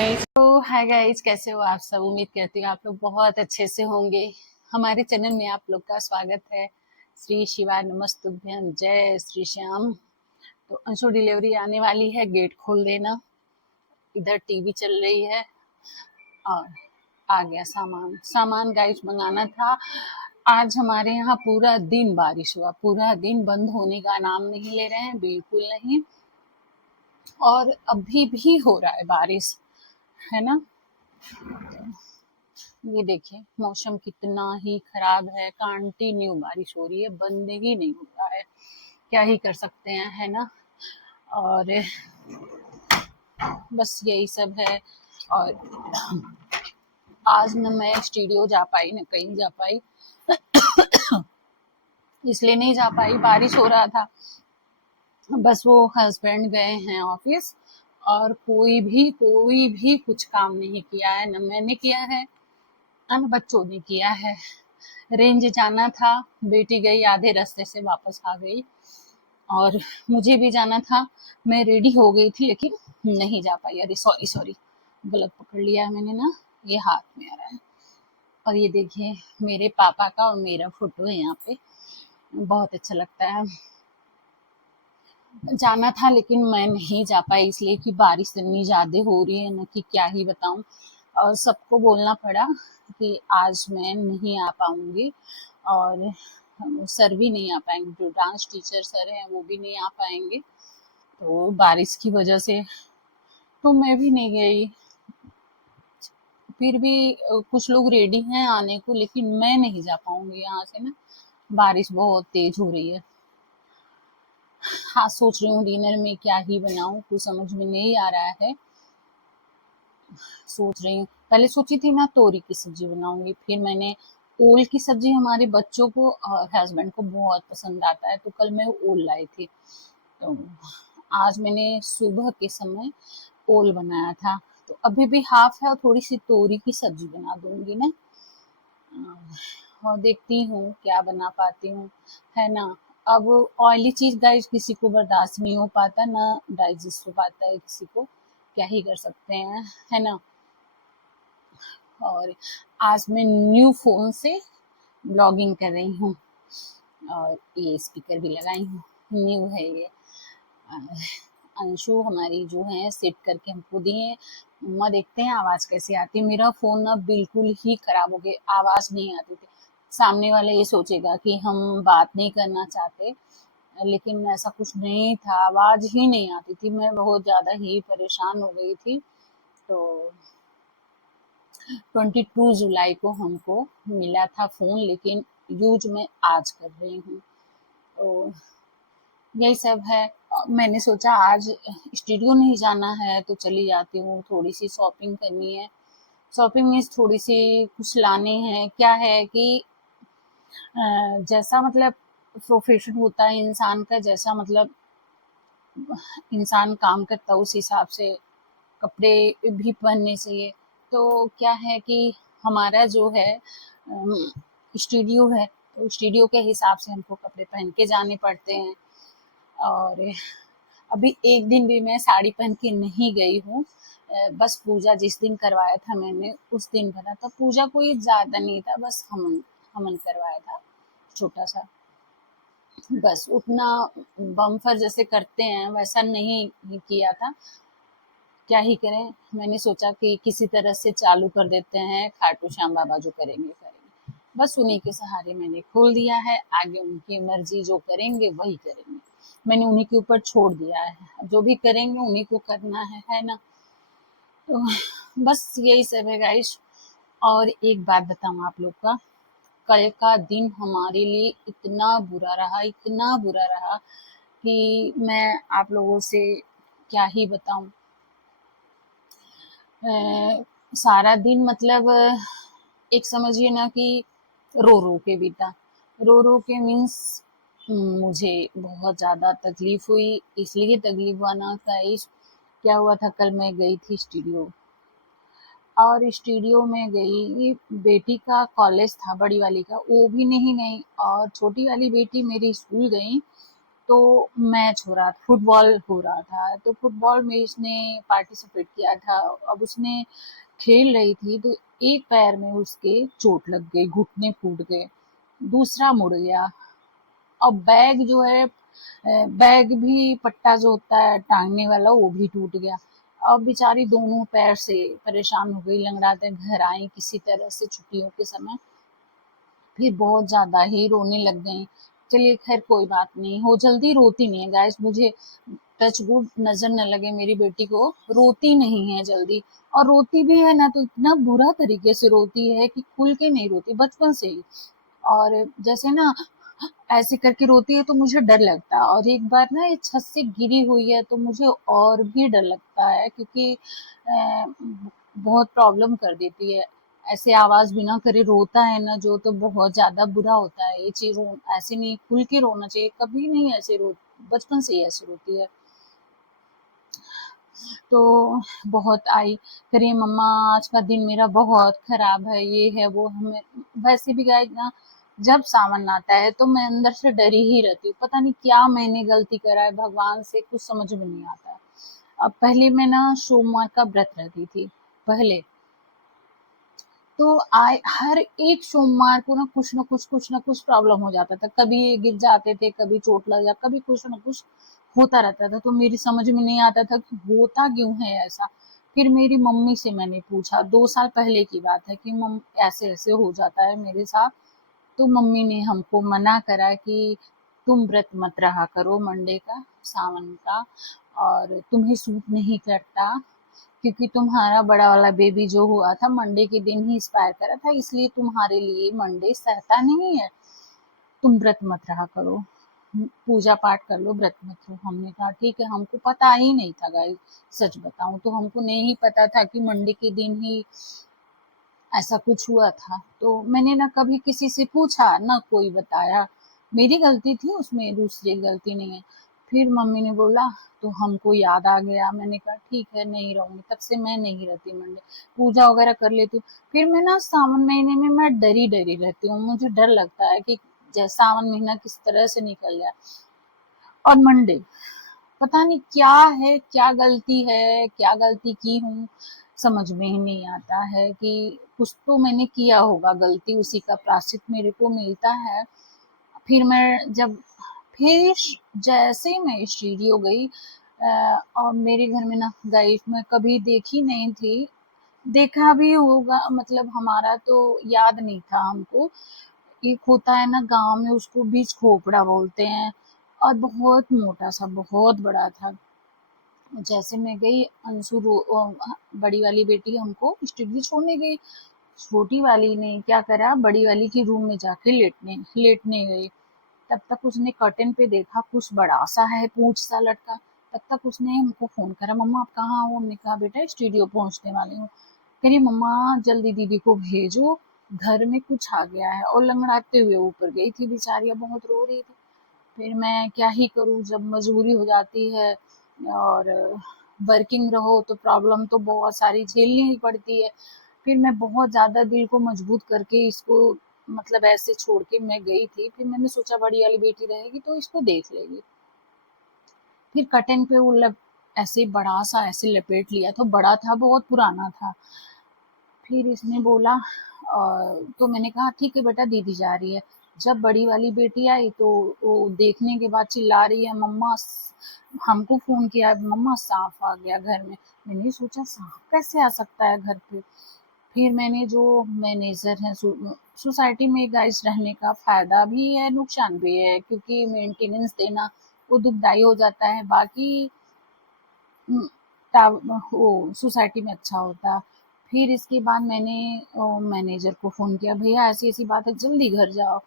Hi guys, कैसे हो आप सब। उम्मीद करती हूँ आप लोग बहुत अच्छे से होंगे। हमारे चैनल में आप लोग का स्वागत है। श्री शिवाय नमस्तुभ्यं, जय श्री श्याम। तो अंशु डिलीवरी आने वाली है, गेट खोल देना। इधर टीवी चल रही है और आ गया सामान। सामान गाइस मंगाना था। आज हमारे यहाँ पूरा दिन बारिश हुआ, पूरा दिन बंद होने का नाम नहीं ले रहे हैं, बिल्कुल नहीं। और अभी भी हो रहा है बारिश, है ना। ये देखिए मौसम कितना ही खराब है, कंटिन्यू बारिश हो रही है, बंद ही नहीं हो रहा है। क्या ही कर सकते हैं, है ना। और बस यही सब है। और आज न मैं स्टूडियो जा पाई न कहीं जा पाई। इसलिए नहीं जा पाई, बारिश हो रहा था। बस वो हस्बैंड गए हैं ऑफिस और कोई भी कुछ काम नहीं किया है, न मैंने किया है न बच्चों ने किया है। रेंज जाना था, बेटी गई आधे रास्ते से वापस आ गई। और मुझे भी जाना था, मैं रेडी हो गई थी लेकिन नहीं जा पाई। अरे सॉरी सॉरी, गलत पकड़ लिया है मैंने ना, ये हाथ में आ रहा है। और ये देखिए मेरे पापा का और मेरा फोटो है यहाँ पे, बहुत अच्छा लगता है। जाना था लेकिन मैं नहीं जा पाई, इसलिए कि बारिश इतनी ज्यादा हो रही है ना कि क्या ही बताऊं। और सबको बोलना पड़ा कि आज मैं नहीं आ पाऊंगी। और सर भी नहीं आ पाएंगे, जो डांस टीचर सर हैं वो भी नहीं आ पाएंगे तो बारिश की वजह से। तो मैं भी नहीं गई। फिर भी कुछ लोग रेडी हैं आने को, लेकिन मैं नहीं जा पाऊंगी यहाँ से ना, बारिश बहुत तेज हो रही है। हाँ, सोच रही हूँ डिनर में क्या ही बनाऊं, कुछ समझ में नहीं आ रहा है। सोच रही हूँ, पहले सोची थी ना तोरी की सब्जी बनाऊंगी, फिर मैंने ओल की सब्जी, हमारे बच्चों को और हस्बैंड को बहुत पसंद आता है, तो कल मैं ओल लाई थी। तो आज मैंने सुबह के समय ओल बनाया था। तो अभी भी हाफ है और थोड़ी सी तोरी की सब्जी बना दूंगी ना। और देखती हूँ क्या बना पाती हूँ, है ना। अब ऑयली चीज गाइस किसी को बर्दाश्त नहीं हो पाता, ना डाइजेस्ट हो पाता है किसी को, क्या ही कर सकते हैं, है ना। और आज मैं न्यू फोन से ब्लॉगिंग कर रही हूँ और ये स्पीकर भी लगाई हूँ, न्यू है ये। अंशु हमारी जो है सेट करके हमको दिए। मम्मा देखते हैं आवाज कैसी आती है। मेरा फोन ना बिल्कुल ही खराब हो गया, आवाज नहीं आती थी। सामने वाला ये सोचेगा कि हम बात नहीं करना चाहते, लेकिन ऐसा कुछ नहीं था, आवाज ही नहीं आती थी। मैं बहुत ज्यादा ही परेशान हो गई थी। तो 22 जुलाई को हमको मिला था फोन, लेकिन यूज मैं आज कर रही हूँ। तो यही सब है। मैंने सोचा आज स्टूडियो नहीं जाना है तो चली जाती हूँ, थोड़ी सी शॉपिंग करनी है। शॉपिंग में थोड़ी सी कुछ लाने हैं। क्या है कि जैसा मतलब प्रोफेशन होता है इंसान का, जैसा मतलब इंसान काम करता है उस हिसाब से कपड़े भी पहनने चाहिए। तो क्या है कि हमारा जो है स्टूडियो है, तो स्टूडियो के हिसाब से हमको कपड़े पहन के जाने पड़ते हैं। और अभी एक दिन भी मैं साड़ी पहन के नहीं गई हूँ। बस पूजा जिस दिन करवाया था मैंने उस दिन भरा था। पूजा कोई ज्यादा नहीं था, बस हवन हवन करवाया था छोटा सा, बस उतना। बम्फर जैसे करते हैं वैसा नहीं किया था। क्या ही करें, मैंने सोचा कि किसी तरह से चालू कर देते हैं, खाटू श्याम बाबा जो करेंगे करेंगे। बस उन्हीं के सहारे मैंने खोल दिया है, आगे उनकी मर्जी, जो करेंगे वही करेंगे। मैंने उन्हीं के ऊपर छोड़ दिया है, जो भी करेंगे उन्हीं को करना है ना। तो बस यही सब है गाइस। और एक बात बताऊं आप लोग का, कल का दिन हमारे लिए इतना बुरा रहा, इतना बुरा रहा कि मैं आप लोगों से क्या ही बताऊं। सारा दिन मतलब एक समझिए ना कि रो रो के बीता। रो रो के मीन्स मुझे बहुत ज़्यादा तकलीफ हुई। इसलिए तकलीफ हुआ ना गाइस, क्या हुआ था, कल मैं गई थी स्टूडियो। और स्टूडियो में गई, बेटी का कॉलेज था, बड़ी वाली का वो भी नहीं गई और छोटी वाली बेटी मेरी स्कूल गई। तो मैच हो रहा था, फुटबॉल हो रहा था, तो फुटबॉल में उसने पार्टिसिपेट किया था। अब उसने खेल रही थी तो एक पैर में उसके चोट लग गई, घुटने फूट गए, दूसरा मुड़ गया। अब बैग जो है, बैग भी पट्टा जो होता है टांगने वाला वो भी टूट गया। अब बेचारी दोनों पैर से परेशान हो गई, लंगड़ाते घर आई किसी तरह से छुट्टियों के समय। फिर बहुत ज्यादा ही रोने लग गई। चलिए खैर कोई बात नहीं, वो जल्दी रोती नहीं है गाइस, मुझे टच वुड नजर न लगे, मेरी बेटी को रोती नहीं है जल्दी। और रोती भी है ना तो इतना बुरा तरीके से रोती है कि खुल के नहीं रोती बचपन से ही। और जैसे ना ऐसे करके रोती है तो मुझे डर लगता है। और एक बार ना ये छत से गिरी हुई है तो मुझे और भी डर लगता है, क्योंकि बहुत प्रॉब्लम कर देती है। ऐसे आवाज बिना करे रोता है ना जो, तो बहुत ज्यादा बुरा होता है। ये चीज ऐसे नहीं, खुल के रोना चाहिए, कभी नहीं ऐसे रो, बचपन से ही ऐसे रोती है। तो बहुत आई, करिए मम्मा आज का दिन मेरा बहुत खराब है, ये है वो। हमें वैसे भी गाय ना, जब सावन आता है तो मैं अंदर से डरी ही रहती हूँ, पता नहीं क्या मैंने गलती करा है भगवान से, कुछ समझ में नहीं आता है। अब पहले मैं ना सोमवार का व्रत रहती थी पहले, तो आए हर एक सोमवार को ना कुछ ना कुछ प्रॉब्लम हो जाता था। कभी ये गिर जाते थे, कभी चोट लग जाता, कभी कुछ ना कुछ होता रहता था। तो मेरी समझ में नहीं आता था कि होता क्यों है ऐसा। फिर मेरी मम्मी से मैंने पूछा, 2 साल पहले की बात है, कि मम ऐसे ऐसे हो जाता है मेरे साथ। तो मम्मी ने हमको मना करा कि तुम व्रत मत रहा करो मंडे का, सावन का, और तुम्हें सूट नहीं करता, क्योंकि तुम्हारा बड़ा वाला बेबी जो हुआ था मंडे के दिन ही एक्सपायर करा था, इसलिए तुम्हारे लिए मंडे सहता नहीं है, तुम व्रत मत रहा करो, पूजा पाठ कर लो, व्रत मत रहो। हमने कहा ठीक है, हमको पता ही नहीं था गाइस, सच बताऊं तो हमको नहीं पता था कि मंडे के दिन ही ऐसा कुछ हुआ था। तो मैंने ना कभी किसी से पूछा, ना कोई बताया। मेरी गलती थी उसमें, दूसरी गलती नहीं है। फिर मम्मी ने बोला तो हमको याद आ गया, मैंने कहा ठीक है नहीं रहूंगी, तब से मैं नहीं रहती मंडे, पूजा वगैरह कर लेती हूँ। फिर मैं ना सावन महीने में मैं डरी डरी रहती हूँ, मुझे डर लगता है कि जैसे सावन महीना किस तरह से निकल जाए। और मंडे पता नहीं क्या है, क्या गलती है, क्या गलती की हूँ, समझ में ही नहीं आता है कि कुछ तो मैंने किया होगा गलती, उसी का प्रायश्चित मेरे को मिलता है। फिर मैं जब फिर जैसे ही मैं स्टूडियो गई, और मेरे घर में ना गाय मैं कभी देखी नहीं थी, देखा भी होगा मतलब हमारा तो याद नहीं था हमको। एक होता है ना गांव में, उसको बीज खोपड़ा बोलते हैं, और बहुत मोटा सा, बहुत बड़ा था। जैसे मैं गई, बड़ी वाली बेटी हमको स्टडी छोड़ने गई, छोटी वाली ने क्या करा, बड़ी वाली की रूम में जाके लेटने लेटने गई। तब तक उसने कर्टन पे देखा कुछ बड़ा सा है, पूंछ सा लटका। तब तक उसने हमको फोन करा, मम्मा आप कहाँ हो? हमने कहा बेटा स्टूडियो पहुंचने वाली हूँ। कह रही मम्मा जल्दी दीदी को भेजो, घर में कुछ आ गया है। और लंगड़ाते हुए ऊपर गई थी, बेचारियां बहुत रो रही थी। फिर मैं क्या ही करूँ, जब मजबूरी हो जाती है और वर्किंग रहो तो प्रॉब्लम तो बहुत सारी झेलनी ही पड़ती है। फिर मैं बहुत ज़्यादा दिल को मजबूत करके इसको मतलब ऐसे छोड़ के मैं गई थी। फिर मैंने सोचा बड़ी वाली बेटी रहेगी तो इसको देख लेगी। फिर कर्टन पे वो ऐसे बड़ा सा ऐसे लपेट लिया, तो बड़ा था, बहुत पुराना था। फिर इसने बोला तो मैंने कहा ठीक है बेटा दीदी जा रही है। जब बड़ी वाली बेटी आई तो वो देखने के बाद चिल्ला रही है, मम्मा हमको फोन किया, मम्मा सांप आ गया घर में। मैंने सोचा सांप कैसे आ सकता है घर पे। फिर मैंने जो मैनेजर है सोसाइटी में गाइस, रहने का फायदा भी है नुकसान भी है, क्योंकि मेंटेनेंस देना वो दुखदाई हो जाता है, बाकी वो सोसाइटी में अच्छा होता। फिर इसके बाद मैंने मैनेजर को फ़ोन किया, भैया ऐसी ऐसी बात है जल्दी घर जाओ।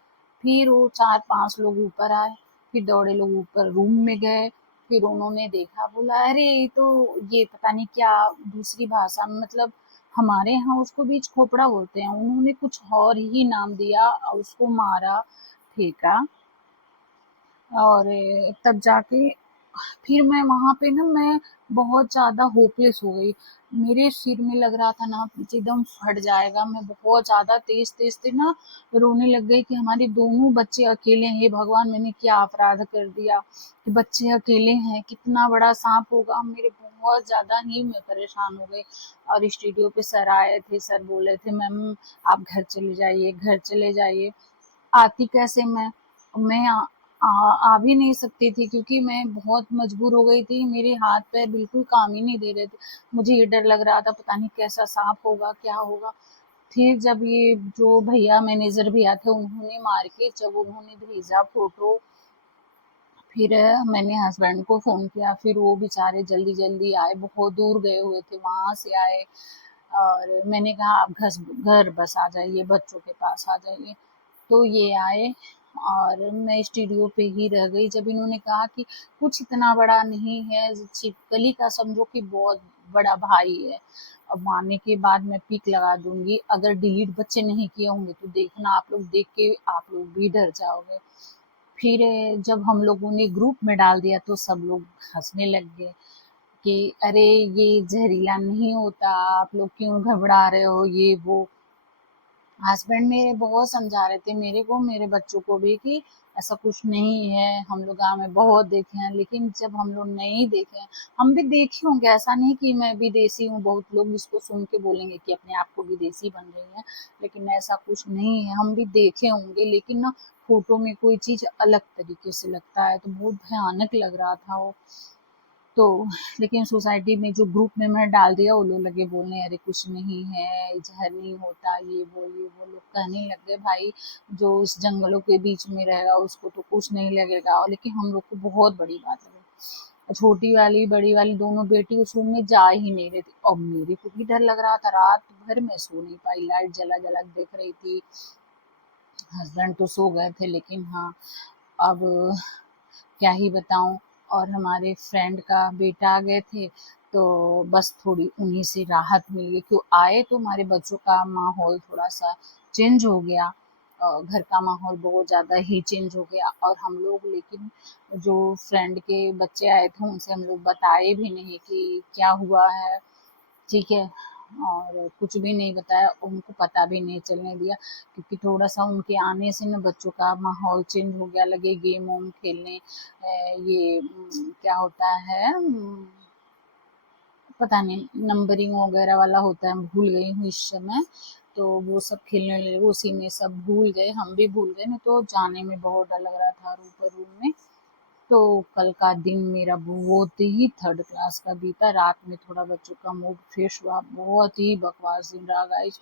फिर वो 4-5 लोग ऊपर आए, फिर दौड़े लोग ऊपर रूम में गए। फिर उन्होंने देखा, बोला अरे तो ये पता नहीं क्या दूसरी भाषा में, मतलब हमारे यहाँ उसको बीज खोपड़ा बोलते हैं, उन्होंने कुछ और ही नाम दिया और उसको मारा, फेंका। और तब जाके फिर मैं वहाँ पे ना मैं बहुत ज़्यादा होपलेस हो गई। मेरे सिर में लग रहा था ना पीछे एकदम फट जाएगा। मैं बहुत ज़्यादा तेज़-तेज़ से ना रोने लग गई कि हमारे दोनों बच्चे अकेले हैं। हे भगवान, मैंने क्या अपराध कर दिया कि बच्चे अकेले हैं, कितना बड़ा साँप होगा। मेरे बहुत ज़्यादा ही मैं परेशान हो गई। और स्टूडियो पे सर आए थे, सर बोले थे मैम आप घर चले जाइए, घर चले जाइए। आती कैसे मैं आ भी नहीं सकती थी क्योंकि मैं बहुत मजबूर हो गई थी। मेरे हाथ पैर बिल्कुल काम ही नहीं दे रहे थे। मुझे ये डर लग रहा था पता नहीं कैसा सांप होगा, क्या होगा। फिर जब ये जो भैया मैनेजर भैया थे उन्होंने मार के जब उन्होंने भेजा फोटो, फिर मैंने हस्बैंड को फ़ोन किया। फिर वो बेचारे जल्दी जल्दी आए, बहुत दूर गए हुए थे, वहाँ से आए। और मैंने कहा आप घर बस आ जाइए, बच्चों के पास आ जाइए। तो ये आए और मैं स्टूडियो पे ही रह गई। जब इन्होंने कहा कि कुछ इतना बड़ा नहीं है, छिपकली का समझो कि बहुत बड़ा भाई है। अब आने के बाद मैं पिक लगा दूंगी, अगर डिलीट बच्चे नहीं किए होंगे तो देखना, आप लोग देख के आप लोग भी डर जाओगे। फिर जब हम लोगों ने ग्रुप में डाल दिया तो सब लोग हंसने लग गए कि अरे ये जहरीला नहीं होता, आप लोग क्यों घबरा रहे हो, ये वो। हस्बैंड मेरे बहुत समझा रहे थे मेरे को, मेरे बच्चों को भी, कि ऐसा कुछ नहीं है, हम लोग गाँव में बहुत देखे हैं। लेकिन जब हम लोग नहीं देखे हैं, हम भी देखे होंगे, ऐसा नहीं कि मैं भी देसी हूँ। बहुत लोग इसको सुन के बोलेंगे कि अपने आप को भी देसी बन रही है, लेकिन ऐसा कुछ नहीं है। हम भी देखे होंगे लेकिन ना फोटो में कोई चीज अलग तरीके से लगता है, तो बहुत भयानक लग रहा था वो। तो लेकिन सोसाइटी में जो ग्रुप में मैं डाल दिया, वो लोग लगे बोलने अरे कुछ नहीं है, जहर नहीं होता, ये वो लोग कहने लग गए। भाई जो इस जंगलों के बीच में रहेगा उसको तो कुछ नहीं लगेगा, और लेकिन हम लोग को बहुत बड़ी बात लगी। छोटी वाली बड़ी वाली दोनों बेटी उस रूम में जा ही नहीं रही थी, और मेरे को भी डर लग रहा था। रात भर मैं सो नहीं पाई, लाइट जला जला देख रही थी। हस्बैंड तो सो गए थे, लेकिन हाँ अब क्या ही बताऊं। और हमारे फ्रेंड का बेटा आ गए थे, तो बस थोड़ी उन्हीं से राहत मिली। क्यों आए तो हमारे बच्चों का माहौल थोड़ा सा चेंज हो गया, घर का माहौल बहुत ज़्यादा ही चेंज हो गया। और हम लोग लेकिन जो फ्रेंड के बच्चे आए थे उनसे हम लोग बताए भी नहीं कि क्या हुआ है, ठीक है। और कुछ भी नहीं बताया, उनको पता भी नहीं चलने दिया, क्योंकि थोड़ा सा उनके आने से ना बच्चों का माहौल चेंज हो गया, लगे गेम वोम खेलने। ये क्या होता है, पता नहीं नंबरिंग वगैरह वाला होता है, भूल गई हूँ इस समय। तो वो सब खेलने लगे, उसी में सब भूल गए, हम भी भूल गए। नहीं तो जाने में बहुत डर लग रहा था रूम में। तो कल का दिन मेरा बहुत ही थर्ड क्लास का बीता। रात में थोड़ा बच्चों का मूड फ्रेश हुआ, बहुत ही बकवास दिन रहा गाइस।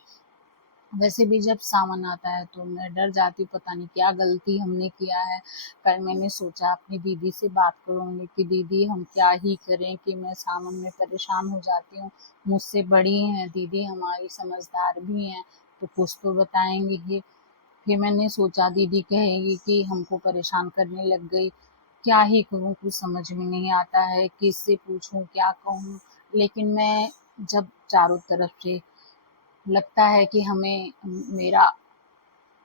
वैसे भी जब सावन आता है तो मैं डर जाती हूँ, पता नहीं क्या गलती हमने किया है। कल मैंने सोचा अपनी दीदी से बात करूंगी कि दीदी हम क्या ही करें कि मैं सावन में परेशान हो जाती हूँ। मुझसे बड़ी हैं दीदी, हमारी समझदार भी हैं, तो कुछ तो बताएंगे ही। फिर मैंने सोचा दीदी कहेगी कि हमको परेशान करने लग गई। क्या ही करूँ, कुछ समझ में नहीं आता है, किससे पूछूं, क्या कहूँ। लेकिन मैं जब चारों तरफ से लगता है कि हमें मेरा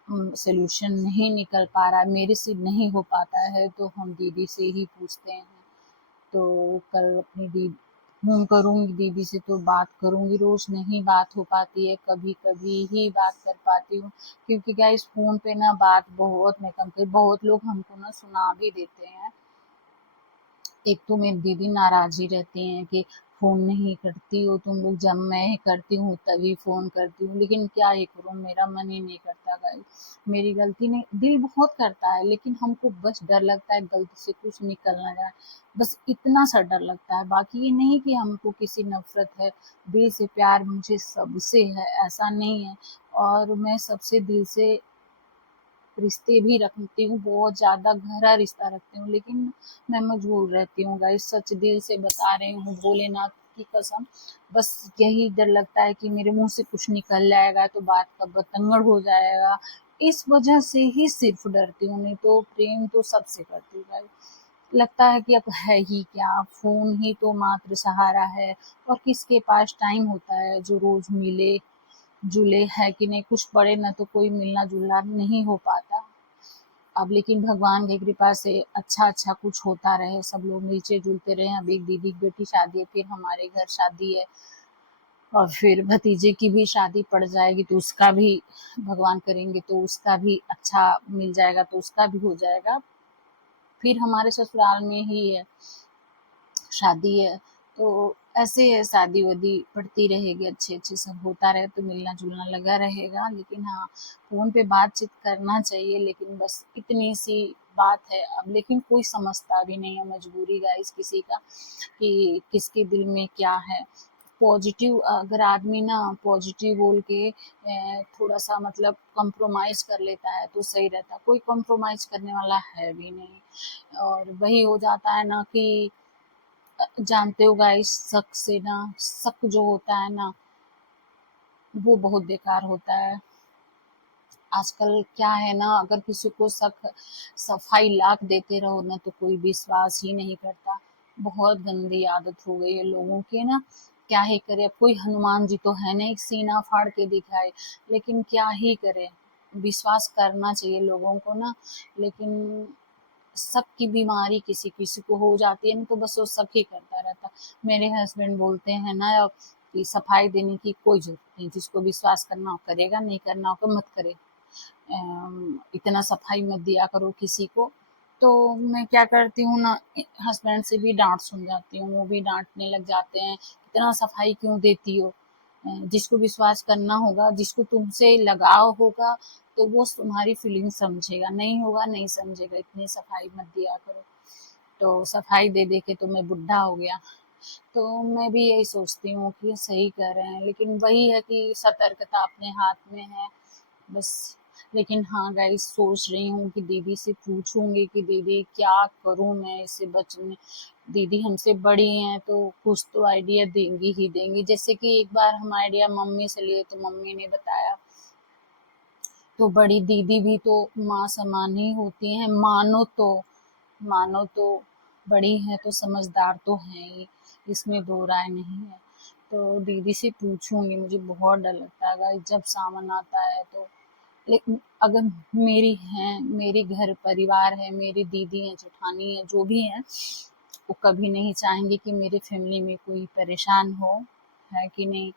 सोल्यूशन नहीं निकल पा रहा है, मेरे से नहीं हो पाता है, तो हम दीदी से ही पूछते हैं। तो कल अपनी दीदी फ़ोन करूँगी, दीदी से तो बात करूँगी। रोज़ नहीं बात हो पाती है, कभी कभी ही बात कर पाती हूँ, क्योंकि गाइस फ़ोन पे ना बात बहुत मैं कम कर, बहुत लोग हमको ना सुना भी देते हैं। एक तो मेरी दीदी नाराज ही रहती हैं कि फ़ोन नहीं करती हो तुम लोग, जब मैं करती हूँ तभी फ़ोन करती हूँ। लेकिन क्या ही करूँ, मेरा मन ही नहीं करता गाइस। मेरी गलती नहीं, दिल बहुत करता है, लेकिन हमको बस डर लगता है गलती से कुछ निकल ना जाए, बस इतना सा डर लगता है। बाकी ये नहीं कि हमको किसी नफ़रत है, दिल से प्यार मुझे सबसे है, ऐसा नहीं है। और मैं सबसे दिल से रिश्ते भी रखती हूँ, बहुत ज़्यादा गहरा रिश्ता रखती हूँ, लेकिन मैं मजबूर रहती हूँ गाइस, सच दिल से बता रही हूँ, भोलेनाथ की कसम। बस यही डर लगता है कि मेरे मुंह से कुछ निकल जाएगा तो बात का बतंगड़ हो जाएगा। इस वजह से ही सिर्फ डरती हूँ, नहीं तो प्रेम तो सबसे करती हूँ गाइस। लगता है कि अब है ही क्या, फोन ही तो मात्र सहारा है, और किसके पास टाइम होता है जो रोज मिले जुले, है कि नहीं। कुछ पड़े ना तो कोई मिलना जुलना नहीं हो पाता। अब लेकिन भगवान की कृपा से अच्छा अच्छा कुछ होता रहे, सब लोग नीचे जुलते रहे। अब एक दीदी की बेटी शादी है, फिर हमारे घर शादी है, और फिर भतीजे की भी शादी पड़ जाएगी, तो उसका भी भगवान करेंगे तो उसका भी अच्छा मिल जाएगा, तो उसका भी हो जाएगा। फिर हमारे ससुराल में ही है शादी है, तो ऐसे है, शादी वादी पड़ती रहेगी, अच्छे अच्छे सब होता रहे तो मिलना जुलना लगा रहेगा। लेकिन हाँ, फोन पे बातचीत करना चाहिए, लेकिन बस इतनी सी बात है। अब लेकिन कोई समझता भी नहीं है मजबूरी गाइस किसी का, कि किसके दिल में क्या है। पॉजिटिव अगर आदमी ना पॉजिटिव बोल के थोड़ा सा मतलब कॉम्प्रोमाइज कर लेता है तो सही रहता। कोई कॉम्प्रोमाइज करने वाला है भी नहीं, और वही हो जाता है ना कि जानते हो गाइस, शक से ना, शक जो होता है ना वो बहुत बेकार होता है। आजकल क्या है ना, अगर किसी को शक सफाई लाख देते रहो ना तो कोई विश्वास ही नहीं करता। बहुत गंदी आदत हो गई है लोगों की ना। क्या ही करे, अब कोई हनुमान जी तो है नहीं सीना फाड़ के दिखाए, लेकिन क्या ही करे। विश्वास करना चाहिए लोगों को ना, लेकिन शक की बीमारी किसी किसी को हो जाती है ना, तो बस वो शक ही करता रहता। मेरे हस्बैंड बोलते हैं ना कि सफाई देने की कोई जरूरत नहीं, जिसको विश्वास करना हो करेगा, नहीं करना हो तो मत करे। इतना सफाई मत दिया करो किसी को। तो मैं क्या करती हूँ ना, हस्बैंड से भी डांट सुन जाती हूँ, वो भी डांटने लग जाते हैं, इतना सफाई क्यों देती हो। जिसको विश्वास करना होगा, जिसको तुमसे लगाव होगा, तो वो तुम्हारी फीलिंग समझेगा, नहीं होगा नहीं समझेगा। इतनी सफाई मत दिया करो। तो सफाई दे दे के तो मैं बुढ़ा हो गया। तो मैं भी यही सोचती हूँ कि सही कह रहे हैं, लेकिन वही है कि सतर्कता अपने हाथ में है बस। लेकिन हाँ गाइस, सोच रही हूँ कि दीदी से पूछूंगी कि दीदी क्या करूँ मैं इससे बचने। दीदी हमसे बड़ी हैं तो कुछ तो आइडिया देंगी ही देंगी। जैसे कि एक बार हम आइडिया मम्मी से लिए तो मम्मी ने बताया, तो बड़ी दीदी भी तो माँ समान ही होती हैं, मानो तो बड़ी हैं तो समझदार तो हैं ही, इसमें दो राय नहीं है। तो दीदी से पूछूंगी, मुझे बहुत डर लगता है गाइस जब सावन आता है तो। लेकिन अगर मेरी हैं, मेरे घर परिवार है, मेरी दीदी है, जेठानी है, जो भी है, वो कभी नहीं चाहेंगे कि मेरे फैमिली में कोई परेशान हो, है कि नहीं।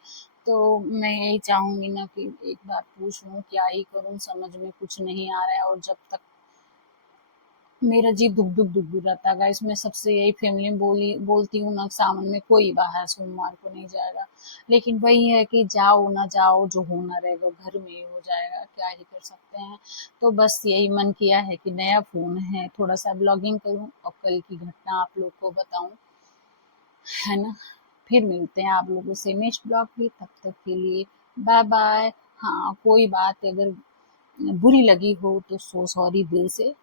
तो मैं यही चाहूंगी ना कि एक बार पूछ लूँ, क्या ही करूँ, समझ में कुछ नहीं आ रहा है। और जब तक मेरा जी दुख दुख दुख दुख रहता है इसमें, सबसे यही फैमिली में बोलती हूँ ना, सावन में कोई बाहर सोमवार को नहीं जाएगा। लेकिन वही है कि जाओ ना जाओ, जो होना रहेगा घर में ही हो जाएगा, क्या ही कर सकते हैं। तो बस यही मन किया है कि नया फोन है, थोड़ा सा ब्लॉगिंग करूँ और कल की घटना आप लोग को बताऊं, है ना। फिर मिलते हैं आप लोगों से नेक्स्ट ब्लॉग में, तब तक के लिए बाय बाय। हाँ, कोई बात अगर बुरी लगी हो तो सो सॉरी दिल से।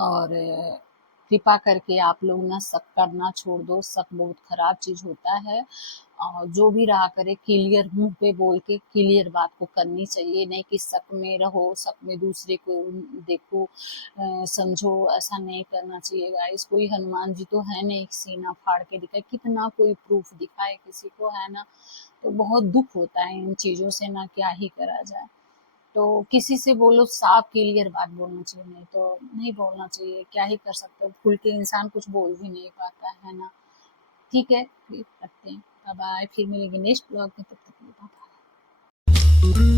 और कृपा करके आप लोग ना शक करना छोड़ दो, शक बहुत खराब चीज होता है। और जो भी रहा करे क्लियर मुंह पे बोल के क्लियर बात को करनी चाहिए, नहीं कि शक में रहो, शक में दूसरे को देखो, समझो, ऐसा नहीं करना चाहिए गाइस। कोई हनुमान जी तो है नहीं सीना फाड़ के दिखाए, कितना कोई प्रूफ दिखाए किसी को, है ना। तो बहुत दुख होता है इन चीजों से ना, क्या ही करा जाए। तो किसी से बोलो साफ क्लियर बात बोलना चाहिए, नहीं तो नहीं बोलना चाहिए, क्या ही कर सकते हो, खुल के इंसान कुछ बोल भी नहीं पाता है ना। ठीक है, फिर रखते हैं, बाय बाय, फिर मिलेंगे नेक्स्ट ब्लॉग में, तब तक के लिए बाय बाय।